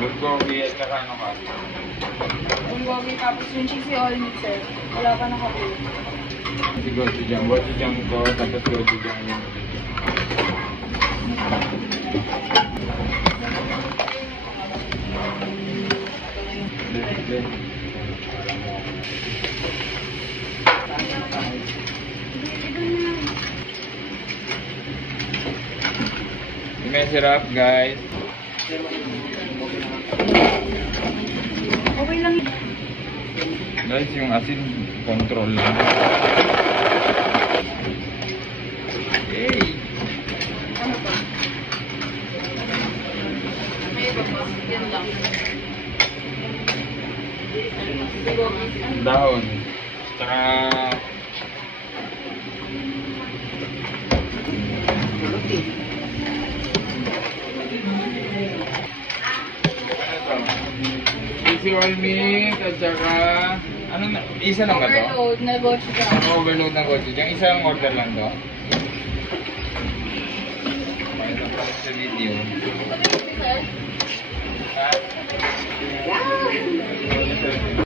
Bulgogi at saka ano ka? Bulgogi tapos yung cheesy all meat sir. Wala pa nakabuo. Si gochujang. Gochujang to, tapos gochujang yun. May sirap guys. Okay lang yun. Guys, yung asin control lang. Hey! Ano ba? May iba pa. Yan lang. Bulgogi. Dahon. Tsaka... Easy all meat at saka... Ano na? Isa lang ba to? Overload na gochujang. Overload ng gochujang. Isang order lang to. Pakita ko sa video. Sir? Ha?